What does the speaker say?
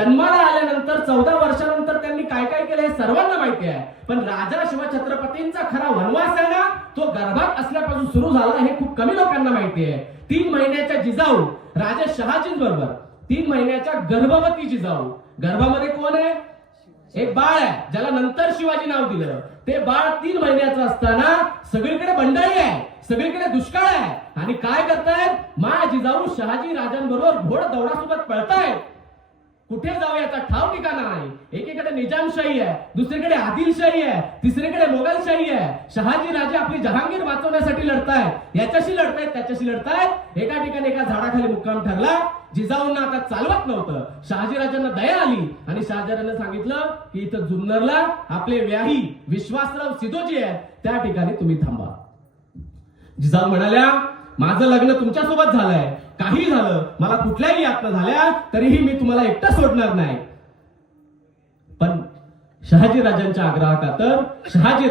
जन्माला आल्यानंतर 14 वर्षानंतर त्यांनी काय काय केलं हे सर्वांना माहिती आहे. पण राजा शिवछत्रपतींचा खरा वनवास आहे ना, तो गर्भात असल्यापासून सुरू झाला हे खूप कमी लोकांना माहिती आहे. 3 महिन्याच्या जिजाऊ राजा शहाजींबरोबर 3 महिन्याच्या गर्भवती जिजाऊ, गर्भामध्ये कोण आहे? एक बाळ आहे ज्याला नंतर शिवाजी नाव दिलं. ते बाळ 3 महिन्याचं असताना सगळीकडे बंडाळी आहे, सगळीकडे दुष्काळ आहे आणि काय करतायत? मा जिजाऊ शहाजी राजांबरोबर घोड दौडासोबत पळतायत. कुठे जाऊ याचा ठाव ठिकाणा नाही. एकीकडे निजामशाही आहे, दुसरीकडे आदिलशाही आहे, तिसरीकडे मोगलशाही आहे. शहाजी राजे आपली जहांगीर वाचवण्यासाठी लढतायत, याच्याशी लढतायत, त्याच्याशी लढतायत. एका ठिकाणी एका झाडाखाली मुक्काम ठरला. जिजाऊंना आता चालवत नव्हतं. शहाजीराजांना दया आली आणि शहाजीराजांना सांगितलं की इथं जुन्नरला आपले व्याही विश्वासराव सिधोजी आहेत, त्या ठिकाणी तुम्ही थांबा. जिजाऊ म्हणाल्या, माझं लग्न तुमच्यासोबत झालंय, काही झालं, मला कुठल्याही यातना झाल्या तरीही मी तुम्हाला एकटं सोडणार नाही. पण शहाजीराजांच्या आग्रहाखातर शहाजी